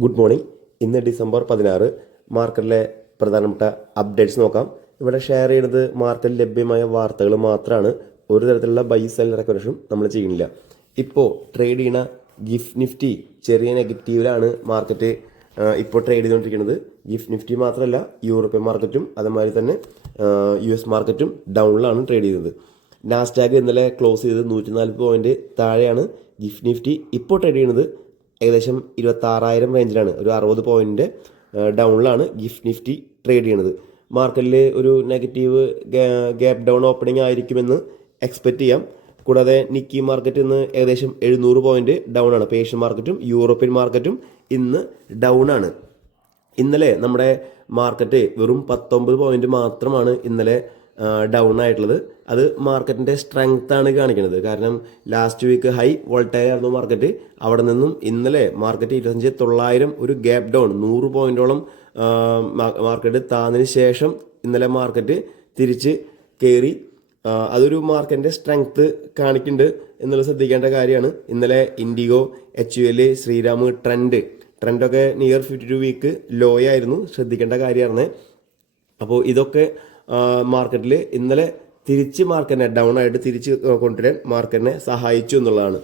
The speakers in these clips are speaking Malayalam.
Good morning. ഇന്ന് ഡിസംബർ പതിനാറ്. മാർക്കറ്റിലെ പ്രധാനപ്പെട്ട അപ്ഡേറ്റ്സ് നോക്കാം. ഇവിടെ ഷെയർ ചെയ്യുന്നത് മാർക്കറ്റിൽ ലഭ്യമായ വാർത്തകൾ മാത്രമാണ് ഒരു തരത്തിലുള്ള ബൈ സെൽ റെക്കമെൻഡേഷനും നമ്മൾ ചെയ്യുന്നില്ല. ഇപ്പോൾ ട്രേഡ് ചെയ്യുന്ന ഗിഫ്റ്റ് നിഫ്റ്റി ചെറിയ നെഗറ്റീവിലാണ് മാർക്കറ്റ് ഇപ്പോൾ ട്രേഡ് ചെയ്തുകൊണ്ടിരിക്കുന്നത്. ഗിഫ്റ്റ് നിഫ്റ്റി മാത്രമല്ല യൂറോപ്യൻ മാർക്കറ്റും അതുമാതിരി തന്നെ യു എസ് മാർക്കറ്റും ഡൗണിലാണ് ട്രേഡ് ചെയ്തത്. നാസ്റ്റാഗ് ഇന്നലെ ക്ലോസ് ചെയ്ത് നൂറ്റി നാല് പോയിന്റ് താഴെയാണ് ഗിഫ്റ്റ് നിഫ്റ്റി. ഇപ്പോൾ ട്രേഡ് ചെയ്യുന്നത് ഏകദേശം ഇരുപത്താറായിരം റേഞ്ചിലാണ് ഒരു അറുപത് പോയിന്റ് ഡൗണിലാണ് ഗിഫ്റ്റ് നിഫ്റ്റി ട്രേഡ് ചെയ്യണത്. മാർക്കറ്റിൽ ഒരു നെഗറ്റീവ് ഗ്യാപ്പ് ഡൗൺ ഓപ്പണിംഗ് ആയിരിക്കുമെന്ന് എക്സ്പെക്റ്റ് ചെയ്യാം. കൂടാതെ നിക്കി മാർക്കറ്റ് ഇന്ന് ഏകദേശം എഴുന്നൂറ് പോയിന്റ് ഡൗൺ ആണ്. ഏഷ്യൻ മാർക്കറ്റും യൂറോപ്യൻ മാർക്കറ്റും ഇന്ന് ഡൗൺ ആണ്. ഇന്നലെ നമ്മുടെ മാർക്കറ്റ് വെറും പത്തൊമ്പത് പോയിന്റ് മാത്രമാണ് ഇന്നലെ ഡൗൺ ആയിട്ടുള്ളത്. അത് മാർക്കറ്റിന്റെ സ്ട്രെങ്ത് ആണ് കാണിക്കുന്നത്. കാരണം ലാസ്റ്റ് വീക്ക് ഹൈ വോൾട്ടേജ് ആയിരുന്നു മാർക്കറ്റ് അവിടെ നിന്നും ഇന്നലെ മാർക്കറ്റ് ഇരുപത്തഞ്ച് തൊള്ളായിരം ഒരു ഗ്യാപ് ഡൗൺ നൂറ് പോയിന്റോളം മാർക്കറ്റ് താന്നതിന് ശേഷം ഇന്നലെ മാർക്കറ്റ് തിരിച്ച് കയറി അതൊരു മാർക്കറ്റിന്റെ സ്ട്രെങ്ത് കാണിക്കുന്നുണ്ട് എന്നുള്ളത് ശ്രദ്ധിക്കേണ്ട കാര്യമാണ്. ഇന്നലെ IndiGo H U L Shriram trend ട്രെൻഡൊക്കെ near fifty two week low ആയിരുന്നു. ശ്രദ്ധിക്കേണ്ട കാര്യമാണ്. അപ്പോൾ ഇതൊക്കെ മാർക്കറ്റിൽ ഇന്നലെ തിരിച്ച് മാർക്കറ്റിനെ ഡൗൺ ആയിട്ട് തിരിച്ച് കൊണ്ടുവരാൻ മാർക്കറ്റിനെ സഹായിച്ചു എന്നുള്ളതാണ്.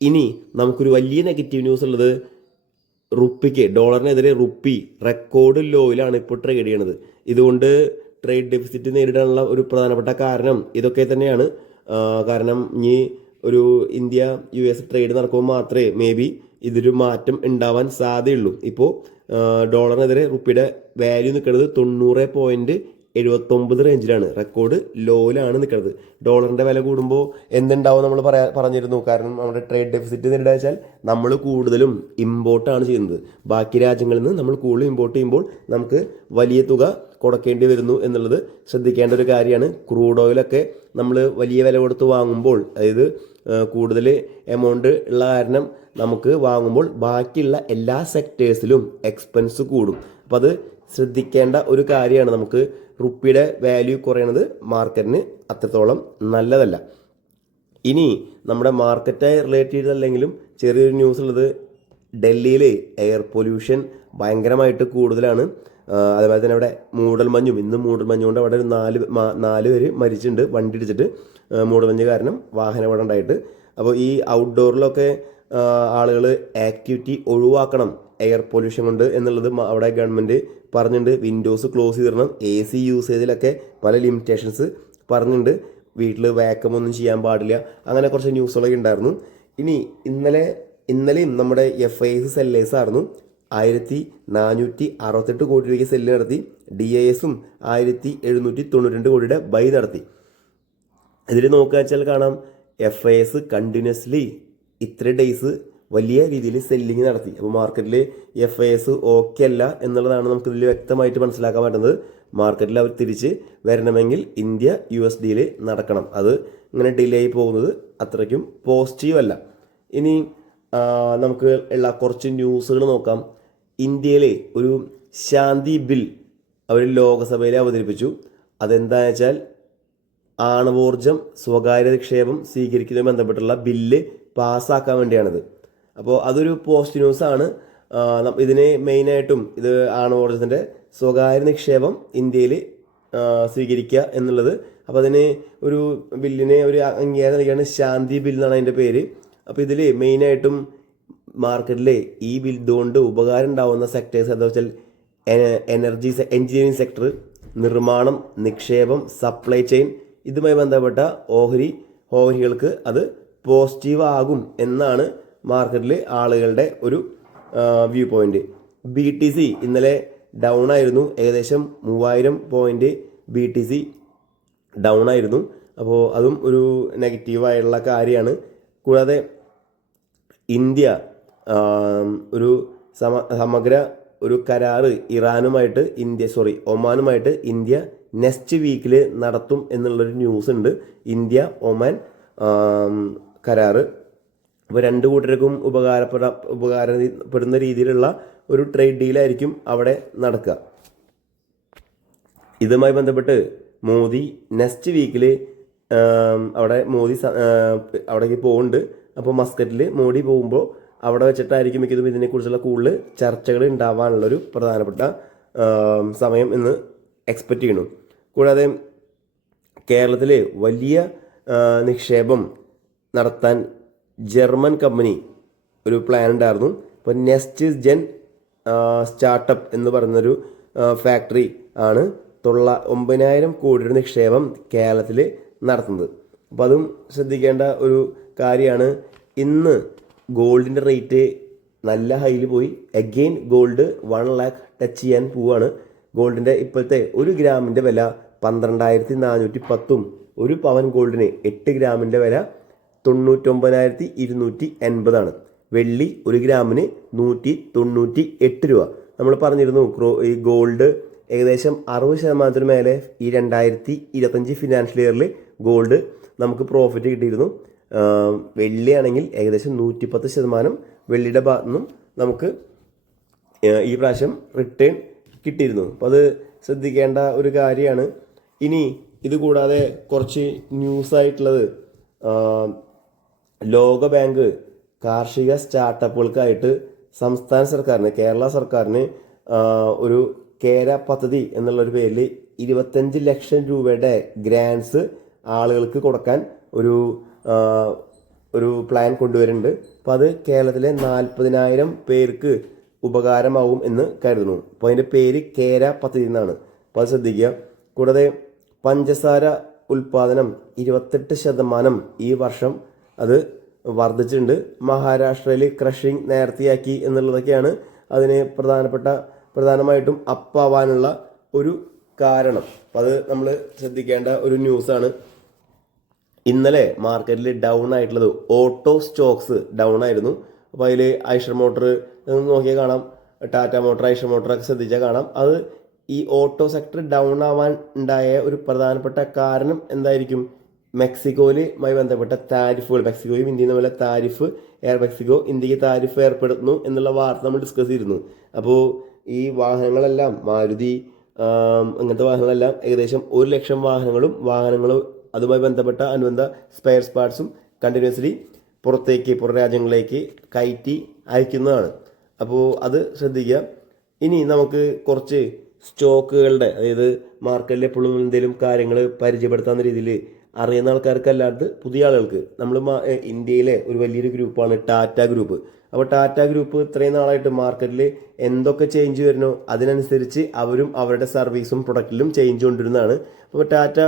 ഇനി നമുക്കൊരു വലിയ നെഗറ്റീവ് ന്യൂസ് ഉള്ളത് റുപ്പിക്ക് ഡോളറിനെതിരെ റുപ്പി റെക്കോർഡ് ലോയിലാണ് ഇപ്പോൾ ട്രേഡ് ചെയ്യണത്. ഇതുകൊണ്ട് ട്രേഡ് ഡെഫിസിറ്റ് നേരിടാനുള്ള ഒരു പ്രധാനപ്പെട്ട കാരണം ഇതൊക്കെ തന്നെയാണ്. കാരണം ഇനി ഒരു ഇന്ത്യ യു എസ് ട്രേഡ് നടക്കുമ്പോൾ മാത്രമേ മേ ബി ഇതൊരു മാറ്റം ഉണ്ടാവാൻ സാധ്യതയുള്ളൂ. ഇപ്പോൾ ഡോളറിനെതിരെ റുപ്പിയുടെ വാല്യൂ നിൽക്കുന്നത് തൊണ്ണൂറ് പോയിന്റ് എഴുപത്തൊമ്പത് റേഞ്ചിലാണ്. റെക്കോർഡ് ലോയിലാണ് നിൽക്കുന്നത്. ഡോളറിന്റെ വില കൂടുമ്പോൾ എന്തുണ്ടാവും നമ്മൾ പറയാ പറഞ്ഞിരുന്നു. കാരണം നമ്മുടെ ട്രേഡ് ഡെഫിസിറ്റ് നേരിടുക വെച്ചാൽ നമ്മൾ കൂടുതലും ഇമ്പോർട്ടാണ് ചെയ്യുന്നത്. ബാക്കി രാജ്യങ്ങളിൽ നിന്ന് നമ്മൾ കൂടുതൽ ഇമ്പോർട്ട് ചെയ്യുമ്പോൾ നമുക്ക് വലിയ തുക കൊടുക്കേണ്ടി വരുന്നു എന്നുള്ളത് ശ്രദ്ധിക്കേണ്ട ഒരു കാര്യമാണ്. ക്രൂഡ് ഓയിലൊക്കെ നമ്മൾ വലിയ വില കൊടുത്ത് വാങ്ങുമ്പോൾ അതായത് കൂടുതൽ എമൗണ്ട് ഉള്ള കാരണം നമുക്ക് വാങ്ങുമ്പോൾ ബാക്കിയുള്ള എല്ലാ സെക്ടേഴ്സിലും എക്സ്പെൻസ് കൂടും. അപ്പോൾ അത് ശ്രദ്ധിക്കേണ്ട ഒരു കാര്യമാണ് നമുക്ക് റുപ്പിയുടെ വാല്യൂ കുറയണത് മാർക്കറ്റിന് അത്രത്തോളം നല്ലതല്ല. ഇനി നമ്മുടെ മാർക്കറ്റായി റിലേറ്റ് ചെയ്തല്ലെങ്കിലും ചെറിയൊരു ന്യൂസ് ഉള്ളത് ഡൽഹിയിൽ എയർ പൊല്യൂഷൻ ഭയങ്കരമായിട്ട് കൂടുതലാണ്. അതുപോലെ തന്നെ അവിടെ മൂടൽ മഞ്ഞും ഇന്ന് മൂടൽ മഞ്ഞുകൊണ്ട് അവിടെ ഒരു നാല് നാല് പേര് മരിച്ചിട്ടുണ്ട് വണ്ടി ഇടിച്ചിട്ട്. ആ, മൂടൽമഞ്ഞ് കാരണം വാഹനപടം ഉണ്ടായിട്ട് അപ്പോൾ ഈ ഔട്ട്ഡോറിലൊക്കെ ആളുകൾ ആക്ടിവിറ്റി ഒഴിവാക്കണം എയർ പൊല്യൂഷൻ കൊണ്ട് എന്നുള്ളത് അവിടെ ഗവൺമെന്റ് പറഞ്ഞിട്ടുണ്ട് വിൻഡോസ് ക്ലോസ് ചെയ്തിടണം. എ സി യൂസേജിലൊക്കെ പല ലിമിറ്റേഷൻസ് പറഞ്ഞിട്ടുണ്ട് വീട്ടിൽ വാക്കം ഒന്നും ചെയ്യാൻ പാടില്ല. അങ്ങനെ കുറച്ച് ന്യൂസുകളൊക്കെ ഉണ്ടായിരുന്നു ഇനി ഇന്നലെ ഇന്നലെയും നമ്മുടെ എഫ് ഐ എസ് സെല്ലേഴ്സ് ആയിരുന്നു. ആയിരത്തി നാനൂറ്റി അറുപത്തെട്ട് കോടി രൂപയ്ക്ക് സെല്ല് നടത്തി. ഡി ഐ എസും ആയിരത്തി എഴുന്നൂറ്റി തൊണ്ണൂറ്റി രണ്ട് കോടിയുടെ ബൈ നടത്തി. ഇതിൽ നോക്കുക വെച്ചാൽ കാണാം എഫ് ഐ എസ് കണ്ടിന്യൂസ്ലി ഇത്ര ഡേയ്സ് വലിയ രീതിയിൽ സെല്ലിങ് നടത്തി. അപ്പോൾ മാർക്കറ്റിൽ എഫ് ഐ എസ് ഓക്കെ അല്ല എന്നുള്ളതാണ് നമുക്ക് ഇതിൽ വ്യക്തമായിട്ട് മനസ്സിലാക്കാൻ പറ്റുന്നത്. മാർക്കറ്റിൽ അവർ തിരിച്ച് വരണമെങ്കിൽ ഇന്ത്യ യു എസ് ഡിയിൽ നടക്കണം. അത് ഇങ്ങനെ ഡിലേ ആയി പോകുന്നത് അത്രയ്ക്കും പോസിറ്റീവ് അല്ല. ഇനി നമുക്ക് ഉള്ള കുറച്ച് ന്യൂസുകൾ നോക്കാം. ഇന്ത്യയിലെ ഒരു ശാന്തി ബിൽ അവർ ലോകസഭയിൽ അവതരിപ്പിച്ചു. അതെന്താണെന്ന് വെച്ചാൽ ആണവോർജം സ്വകാര്യ നിക്ഷേപം സ്വീകരിക്കുന്നതുമായി ബന്ധപ്പെട്ടുള്ള ബില്ല് പാസ്സാക്കാൻ വേണ്ടിയാണിത്. അപ്പോൾ അതൊരു പോസ്റ്റ് ന്യൂസ് ആണ് ഇതിന് മെയിനായിട്ടും ഇത് ആണവോർജത്തിന്റെ സ്വകാര്യ നിക്ഷേപം ഇന്ത്യയിൽ സ്വീകരിക്കുക എന്നുള്ളത്. അപ്പോൾ അതിന് ഒരു ബില്ലിനെ ഒരു അംഗീകാരം നൽകിയാണ് ശാന്തി ബിൽ എന്നാണ് അതിന്റെ പേര്. അപ്പോൾ ഇതിൽ മെയിനായിട്ടും മാർക്കറ്റിലെ ഈ ബിൽ ഇതുകൊണ്ട് ഉപകാരം ഉണ്ടാവുന്ന സെക്ടേഴ്സ് എന്താ വെച്ചാൽ എനർജി എൻജിനീയറിംഗ് സെക്ടർ നിർമ്മാണം നിക്ഷേപം സപ്ലൈ ചെയിൻ ഇതുമായി ബന്ധപ്പെട്ട ഓഹരി ഓഹരികൾക്ക് അത് പോസിറ്റീവ് ആകും എന്നാണ് മാർക്കറ്റിൽ ആളുകളുടെ ഒരു view point B T C ഇന്നലെ ഡൗൺ ആയിരുന്നു. ഏകദേശം മൂവായിരം point B T C down ആയിരുന്നു. അപ്പോൾ അതും ഒരു നെഗറ്റീവായിട്ടുള്ള കാര്യമാണ്. കൂടാതെ ഇന്ത്യ ഒരു സമ സമഗ്ര ഒരു കരാറ് ഇറാനുമായിട്ട് ഇന്ത്യ സോറി ഒമാനുമായിട്ട് ഇന്ത്യ നെക്സ്റ്റ് വീക്കിൽ നടത്തും എന്നുള്ളൊരു ന്യൂസ് ഉണ്ട് ഇന്ത്യ ഒമാൻ കരാറ്. അപ്പോൾ രണ്ട് കൂട്ടർക്കും ഉപകാരപ്പെട ഉപകാരപ്പെടുന്ന രീതിയിലുള്ള ഒരു ട്രേഡ് ഡീലായിരിക്കും അവിടെ നടക്കുക. ഇതുമായി ബന്ധപ്പെട്ട് മോദി നെക്സ്റ്റ് വീക്കിൽ അവിടെ മോദി അവിടേക്ക് പോകുന്നുണ്ട് അപ്പോൾ മസ്കറ്റിൽ മോഡി പോകുമ്പോൾ അവിടെ വെച്ചിട്ടായിരിക്കും മിക്കതും ഇതിനെക്കുറിച്ചുള്ള കൂടുതൽ ചർച്ചകൾ ഉണ്ടാവാനുള്ളൊരു പ്രധാനപ്പെട്ട സമയം എന്ന് എക്സ്പെക്റ്റ് ചെയ്യുന്നു. കൂടാതെ കേരളത്തിൽ വലിയ നിക്ഷേപം നടത്താൻ ജർമ്മൻ കമ്പനി ഒരു പ്ലാൻ ഉണ്ടായിരുന്നു. അപ്പോൾ നെസ്റ്റ് ജെൻ സ്റ്റാർട്ടപ്പ് എന്ന് പറയുന്നൊരു ഫാക്ടറി ആണ് തൊള്ള ഒമ്പതിനായിരം കോടിയുടെ നിക്ഷേപം കേരളത്തിൽ നടത്തുന്നത്. അപ്പോൾ അതും ശ്രദ്ധിക്കേണ്ട ഒരു കാര്യമാണ്. ഇന്ന് ഗോൾഡിന്റെ റേറ്റ് നല്ല ഹൈയിൽ പോയി. Again gold one lakh touch ചെയ്യാൻ പോവാണ്. ഗോൾഡിന്റെ ഇപ്പോഴത്തെ ഒരു ഗ്രാമിന്റെ വില പന്ത്രണ്ടായിരത്തി നാനൂറ്റി പത്തും ഒരു പവൻ ഗോൾഡിന് എട്ട് ഗ്രാമിന്റെ വില തൊണ്ണൂറ്റൊമ്പതിനായിരത്തി ഇരുന്നൂറ്റി എൺപതാണ് വെള്ളി ഒരു ഗ്രാമിന് നൂറ്റി തൊണ്ണൂറ്റി എട്ട് രൂപ. നമ്മൾ പറഞ്ഞിരുന്നു ക്രോ- ഈ ഗോൾഡ് ഏകദേശം അറുപത് ശതമാനത്തിന് മേലെ ഈ രണ്ടായിരത്തി ഇരുപത്തഞ്ച് ഫിനാൻഷ്യൽ ഇയറിൽ ഗോൾഡ് നമുക്ക് പ്രോഫിറ്റ് കിട്ടിയിരുന്നു. വെള്ളിയാണെങ്കിൽ ഏകദേശം നൂറ്റിപ്പത്ത് ശതമാനം വെള്ളിയുടെ ഭാഗത്തു നിന്നും നമുക്ക് ഈ പ്രാവശ്യം റിട്ടേൺ കിട്ടിയിരുന്നു. അപ്പോൾ അത് ശ്രദ്ധിക്കേണ്ട ഒരു കാര്യമാണ്. ഇനി ഇത് കൂടാതെ കുറച്ച് ന്യൂസ് ആയിട്ടുള്ളത് ആഹ് ലോക ബാങ്ക് കാർഷിക സ്റ്റാർട്ടപ്പുകൾക്കായിട്ട് സംസ്ഥാന സർക്കാരിന് കേരള സർക്കാരിന് ഒരു കേര പദ്ധതി എന്നുള്ളൊരു പേരിൽ ഇരുപത്തഞ്ച് ലക്ഷം രൂപയുടെ ഗ്രാൻസ് ആളുകൾക്ക് കൊടുക്കാൻ ഒരു ഒരു പ്ലാൻ കൊണ്ടുവരുന്നുണ്ട്. അപ്പോൾ അത് കേരളത്തിലെ നാൽപ്പതിനായിരം പേർക്ക് ഉപകാരമാവും എന്ന് കരുതുന്നു. അപ്പോൾ അതിന്റെ പേര് കേര പദ്ധതി എന്നാണ്. അപ്പോൾ അത് ശ്രദ്ധിക്കുക. കൂടാതെ പഞ്ചസാര ഉൽപാദനം ഇരുപത്തെട്ട് ശതമാനം ഈ വർഷം അത് വർദ്ധിച്ചിട്ടുണ്ട്. മഹാരാഷ്ട്രയിൽ ക്രഷിംഗ് നേരത്തെയാക്കി എന്നുള്ളതൊക്കെയാണ് അതിന് പ്രധാനപ്പെട്ട പ്രധാനമായിട്ടും അപ്പാവാനുള്ള ഒരു കാരണം. അപ്പോൾ അത് നമ്മൾ ശ്രദ്ധിക്കേണ്ട ഒരു ന്യൂസാണ്. ഇന്നലെ മാർക്കറ്റിൽ ഡൗൺ ആയിട്ടുള്ളത് ഓട്ടോ സ്റ്റോക്സ് ഡൗൺ ആയിരുന്നു. അപ്പോൾ അതിൽ ഐഷർ മോട്ടോർ നോക്കിയാൽ കാണാം. ടാറ്റ മോട്ടോർ ഐഷർ മോട്ടോർ ഒക്കെ ശ്രദ്ധിച്ചാൽ കാണാം. അത് ഈ ഓട്ടോ സെക്ടർ ഡൗൺ ആവാൻ ഉണ്ടായ ഒരു പ്രധാനപ്പെട്ട കാരണം എന്തായിരിക്കും? മെക്സിക്കോയിലുമായി ബന്ധപ്പെട്ട താരിഫുകൾ മെക്സിക്കോയും ഇന്ത്യയും തമ്മിലെ താരിഫ് എയർ മെക്സിക്കോ ഇന്ത്യയ്ക്ക് താരിഫ് ഏർപ്പെടുത്തുന്നു എന്നുള്ള വാർത്ത നമ്മൾ ഡിസ്കസ് ചെയ്തിരുന്നു. അപ്പോൾ ഈ വാഹനങ്ങളെല്ലാം മാരുതി അങ്ങനത്തെ വാഹനങ്ങളെല്ലാം ഏകദേശം ഒരു ലക്ഷം വാഹനങ്ങളും വാഹനങ്ങളും അതുമായി ബന്ധപ്പെട്ട അനുബന്ധ സ്പെയർ പാർട്സും കണ്ടിന്യൂസ്ലി പുറത്തേക്ക് പുറം രാജ്യങ്ങളിലേക്ക് കയറ്റി അയക്കുന്നതാണ്. അപ്പോൾ അത് ശ്രദ്ധിക്കുക. ഇനി നമുക്ക് കുറച്ച് സ്റ്റോക്കുകളുടെ അതായത് മാർക്കറ്റിൽ എപ്പോഴും എന്തെങ്കിലും കാര്യങ്ങൾ പരിചയപ്പെടുത്താവുന്ന രീതിയിൽ അറിയുന്ന ആൾക്കാർക്കല്ലാണ്ട് പുതിയ ആളുകൾക്ക് നമ്മൾ ഇന്ത്യയിലെ ഒരു വലിയൊരു ഗ്രൂപ്പാണ് ടാറ്റ ഗ്രൂപ്പ്. അപ്പോൾ ടാറ്റ ഗ്രൂപ്പ് ഇത്രയും നാളായിട്ട് മാർക്കറ്റിൽ എന്തൊക്കെ ചേഞ്ച് വരുന്നോ അതിനനുസരിച്ച് അവരും അവരുടെ സർവീസും പ്രൊഡക്റ്റിലും ചേഞ്ച് കൊണ്ടിരുന്നതാണ്. അപ്പോൾ ടാറ്റ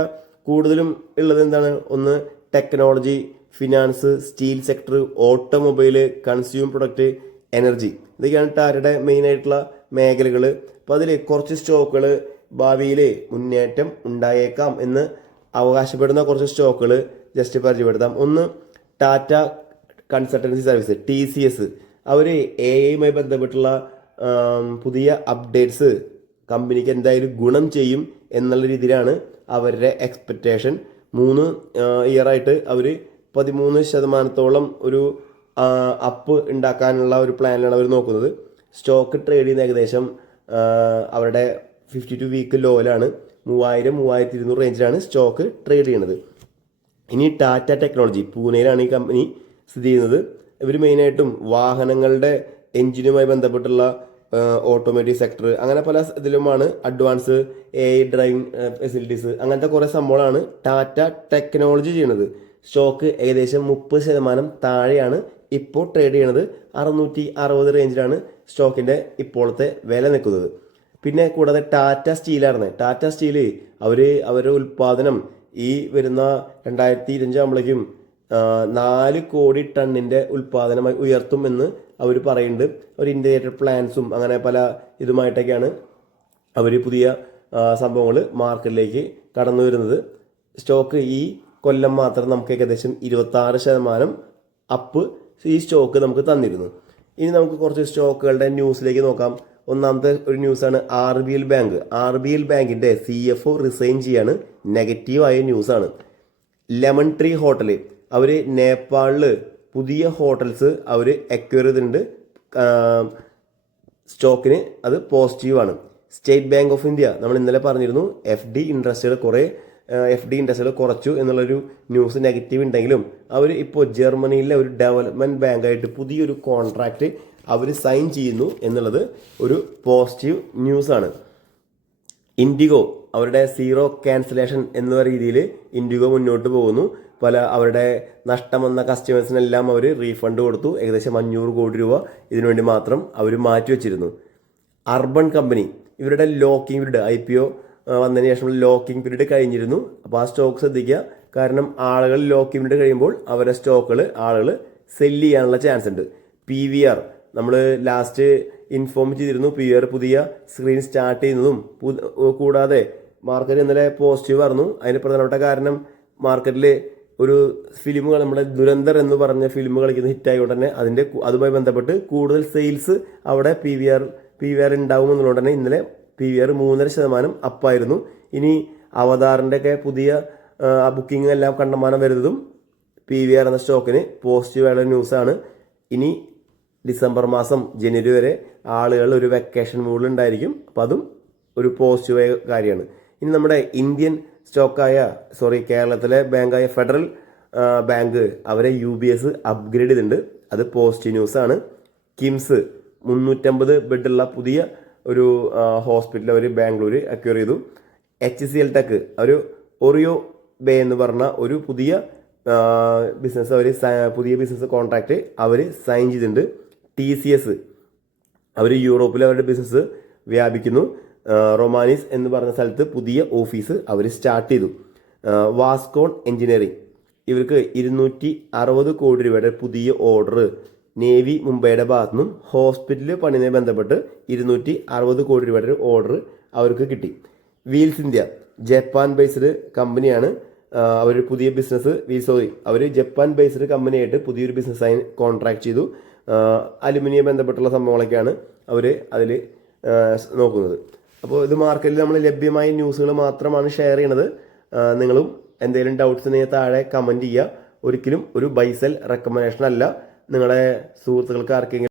കൂടുതലും ഉള്ളത് എന്താണ്? ഒന്ന് technology finance steel sector automobile consume product energy ഇതൊക്കെയാണ് ടാറ്റയുടെ മെയിൻ ആയിട്ടുള്ള മേഖലകൾ അപ്പോൾ അതിൽ കുറച്ച് സ്റ്റോക്കുകൾ ഭാവിയിൽ മുന്നേറ്റം ഉണ്ടായേക്കാം എന്ന് അവകാശപ്പെടുന്ന കുറച്ച് സ്റ്റോക്കുകൾ ജസ്റ്റ് പരിചയപ്പെടുത്താം. ഒന്ന് Tata consultancy service T C S. Our A ഐയുമായി ബന്ധപ്പെട്ടുള്ള പുതിയ അപ്ഡേറ്റ്സ് കമ്പനിക്ക് എന്തായാലും ഗുണം ചെയ്യും എന്നുള്ള രീതിയിലാണ് അവരുടെ എക്സ്പെക്റ്റേഷൻ. മൂന്ന് ഇയറായിട്ട് അവർ പതിമൂന്ന് ശതമാനത്തോളം ഒരു അപ്പ് ഉണ്ടാക്കാനുള്ള ഒരു പ്ലാനിലാണ് അവർ നോക്കുന്നത്. സ്റ്റോക്ക് ട്രേഡ് ചെയ്യുന്ന ഏകദേശം അവരുടെ ഫിഫ്റ്റി ടു വീക്ക് ലോയിലാണ് മൂവായിരം മൂവായിരത്തി ഇരുന്നൂറ് റേഞ്ചിലാണ് സ്റ്റോക്ക് ട്രേഡ് ചെയ്യുന്നത്. ഇനി ടാറ്റ ടെക്നോളജി പൂനെയിലാണ് ഈ കമ്പനി സ്ഥിതി ചെയ്യുന്നത്. ഇവർ മെയിനായിട്ടും വാഹനങ്ങളുടെ എഞ്ചിനുമായി ബന്ധപ്പെട്ടുള്ള ഓട്ടോമേറ്റീവ് സെക്ടർ അങ്ങനെ പല ഇതിലുമാണ് advance A I driving facilities അങ്ങനത്തെ കുറേ സംഭവങ്ങളാണ് ടാറ്റ ടെക്നോളജി ചെയ്യുന്നത്. സ്റ്റോക്ക് ഏകദേശം മുപ്പത് ശതമാനം താഴെയാണ് ഇപ്പോൾ ട്രേഡ് ചെയ്യണത് അറുന്നൂറ്റി അറുപത് റേഞ്ചിലാണ് സ്റ്റോക്കിന്റെ ഇപ്പോഴത്തെ വില നിൽക്കുന്നത്. പിന്നെ കൂടാതെ ടാറ്റ സ്റ്റീലായിരുന്നു. ടാറ്റ സ്റ്റീൽ അവർ അവരുടെ ഉൽപ്പാദനം ഈ വരുന്ന രണ്ടായിരത്തി ഇരുപത്തഞ്ചാകുമ്പോഴേക്കും നാല് കോടി ടണ്ണിന്റെ ഉൽപ്പാദനമായി ഉയർത്തും എന്ന് അവർ പറയുന്നുണ്ട്. അവർ ഇന്റഗ്രേറ്റഡ് പ്ലാൻസും അങ്ങനെ പല ഇതുമായിട്ടൊക്കെയാണ് അവർ പുതിയ സംഭവങ്ങൾ മാർക്കറ്റിലേക്ക് കടന്നു വരുന്നത്. സ്റ്റോക്ക് ഈ കൊല്ലം മാത്രം നമുക്ക് ഏകദേശം ഇരുപത്താറ് ശതമാനം അപ്പ് ഈ സ്റ്റോക്ക് നമുക്ക് തന്നിരുന്നു. ഇനി നമുക്ക് കുറച്ച് സ്റ്റോക്കുകളുടെ ന്യൂസിലേക്ക് നോക്കാം. ഒന്നാമത്തെ ഒരു ന്യൂസാണ് R B L bank. R B L ബാങ്കിന്റെ സി എഫ് ഒ റിസൈൻ ചെയ്യാണ്. നെഗറ്റീവായ ന്യൂസാണ്. ലെമൺ ട്രീ ഹോട്ടൽ അവർ നേപ്പാളിൽ പുതിയ ഹോട്ടൽസ് അവർ അക്വയർ ചെയ്തിട്ടുണ്ട്. സ്റ്റോക്കിന് അത് പോസിറ്റീവാണ് സ്റ്റേറ്റ് ബാങ്ക് ഓഫ് ഇന്ത്യ. നമ്മൾ ഇന്നലെ പറഞ്ഞിരുന്നു എഫ് ഡി ഇൻട്രസ്റ്റുകൾ കുറേ എഫ് ഡി ഇൻട്രസ്റ്റുകൾ കുറച്ചു എന്നുള്ളൊരു ന്യൂസ് നെഗറ്റീവ് ഉണ്ടെങ്കിലും അവർ ഇപ്പോൾ ജർമ്മനിയിലെ ഒരു ഡെവലപ്മെന്റ് ബാങ്കായിട്ട് പുതിയൊരു കോൺട്രാക്റ്റ് അവർ സൈൻ ചെയ്യുന്നു എന്നുള്ളത് ഒരു പോസിറ്റീവ് ന്യൂസാണ് ഇൻഡിഗോ അവരുടെ സീറോ ക്യാൻസലേഷൻ എന്ന രീതിയിൽ ഇൻഡിഗോ മുന്നോട്ട് പോകുന്നു. പല അവരുടെ നഷ്ടം വന്ന കസ്റ്റമേഴ്സിനെല്ലാം അവർ റീഫണ്ട് കൊടുത്തു. ഏകദേശം അഞ്ഞൂറ് കോടി രൂപ ഇതിനുവേണ്ടി മാത്രം അവർ മാറ്റിവെച്ചിരുന്നു അർബൻ കമ്പനി ഇവരുടെ locking period I P O വന്നതിന് ശേഷമുള്ള ലോക്കിംഗ് പീരീഡ് കഴിഞ്ഞിരുന്നു. അപ്പോൾ ആ സ്റ്റോക്ക് ശ്രദ്ധിക്കുക. കാരണം ആളുകൾ ലോക്കിംഗ് പീരീഡ് കഴിയുമ്പോൾ അവരുടെ സ്റ്റോക്കുകൾ ആളുകൾ സെല്ല് ചെയ്യാനുള്ള ചാൻസ് ഉണ്ട്. പി വി ആർ നമ്മൾ ലാസ്റ്റ് ഇൻഫോം ചെയ്തിരുന്നു. പി ആർ പുതിയ സ്ക്രീൻ സ്റ്റാർട്ട് ചെയ്യുന്നതും കൂടാതെ മാർക്കറ്റ് ഇന്നലെ പോസിറ്റീവ് പറഞ്ഞു അതിന് പ്രധാനപ്പെട്ട കാരണം മാർക്കറ്റിൽ ഒരു ഫിലിമുകൾ നമ്മുടെ ദുരന്തർ എന്ന് പറഞ്ഞ ഫിലിം കളിക്കുന്ന ഹിറ്റായതുകൊണ്ട് തന്നെ അതിന്റെ അതുമായി ബന്ധപ്പെട്ട് കൂടുതൽ സെയിൽസ് അവിടെ P V R P V R ഉണ്ടാവും തന്നെ ഇന്നലെ പി വി ആർ മൂന്നര ശതമാനം അപ്പായിരുന്നു. ഇനി അവതാറിന്റെ ഒക്കെ പുതിയ ബുക്കിംഗ് എല്ലാം കണ്ടമാനം വരുന്നതും പി വി ആർ എന്ന സ്റ്റോക്കിന് പോസിറ്റീവായുള്ള ന്യൂസാണ് ഇനി ഡിസംബർ മാസം ജനുവരി വരെ ആളുകൾ ഒരു വെക്കേഷൻ മൂഡിൽ ഉണ്ടായിരിക്കും. അപ്പം അതും ഒരു പോസിറ്റീവായ കാര്യമാണ്. ഇനി നമ്മുടെ ഇന്ത്യൻ സ്റ്റോക്കായ സോറി കേരളത്തിലെ ബാങ്കായ ഫെഡറൽ ബാങ്ക് അവരെ യു ബി എസ് അപ്ഗ്രേഡ് ചെയ്തിട്ടുണ്ട്. അത് പോസിറ്റീവ് ന്യൂസാണ് കിംസ് മുന്നൂറ്റമ്പത് ബെഡുള്ള പുതിയ ഒരു ഹോസ്പിറ്റൽ അവർ ബാംഗ്ലൂർ അക്വയർ ചെയ്തു. എച്ച് സി എൽ ടെക് ഒരു ഒറിയോ ബേ എന്ന് പറഞ്ഞ ഒരു പുതിയ ബിസിനസ് അവർ പുതിയ ബിസിനസ് കോൺട്രാക്റ്റ് അവർ സൈൻ ചെയ്തിട്ടുണ്ട്. ടി സി എസ് അവർ യൂറോപ്പിൽ അവരുടെ ബിസിനസ് വ്യാപിക്കുന്നു. റൊമാനിസ് എന്ന് പറഞ്ഞ സ്ഥലത്ത് പുതിയ ഓഫീസ് അവർ സ്റ്റാർട്ട് ചെയ്തു. വാസ്കോൺ എഞ്ചിനീയറിംഗ് ഇവർക്ക് ഇരുന്നൂറ്റി അറുപത് കോടി രൂപയുടെ പുതിയ ഓർഡർ നേവി മുംബൈയുടെ ഭാഗത്തു നിന്നും ഹോസ്പിറ്റൽ പണിയുമായി ബന്ധപ്പെട്ട് ഇരുന്നൂറ്റി അറുപത് കോടി രൂപയുടെ ഓർഡർ അവർക്ക് കിട്ടി. വീൽസ് ഇന്ത്യ ജപ്പാൻ ബേസ്ഡ് കമ്പനിയാണ് അവർ പുതിയ ബിസിനസ് സോറി അവർ ജപ്പാൻ ബേസ്ഡ് കമ്പനിയായിട്ട് പുതിയൊരു ബിസിനസ് ആയി കോൺട്രാക്ട് ചെയ്തു. അലുമിനിയം ബന്ധപ്പെട്ടുള്ള സംഭവങ്ങളൊക്കെയാണ് അവർ അതിൽ നോക്കുന്നത്. അപ്പോൾ ഇത് മാർക്കറ്റിൽ നമ്മൾ ലഭ്യമായ ന്യൂസുകൾ മാത്രമാണ് ഷെയർ ചെയ്യണത്. നിങ്ങളും എന്തെങ്കിലും ഡൗട്ട്സ് ഉണ്ടെങ്കിൽ താഴെ കമന്റ് ചെയ്യുക. ഒരിക്കലും ഒരു ബൈസൽ റെക്കമെൻഡേഷൻ അല്ല. നിങ്ങളുടെ സുഹൃത്തുക്കൾക്ക് ആർക്കെങ്കിലും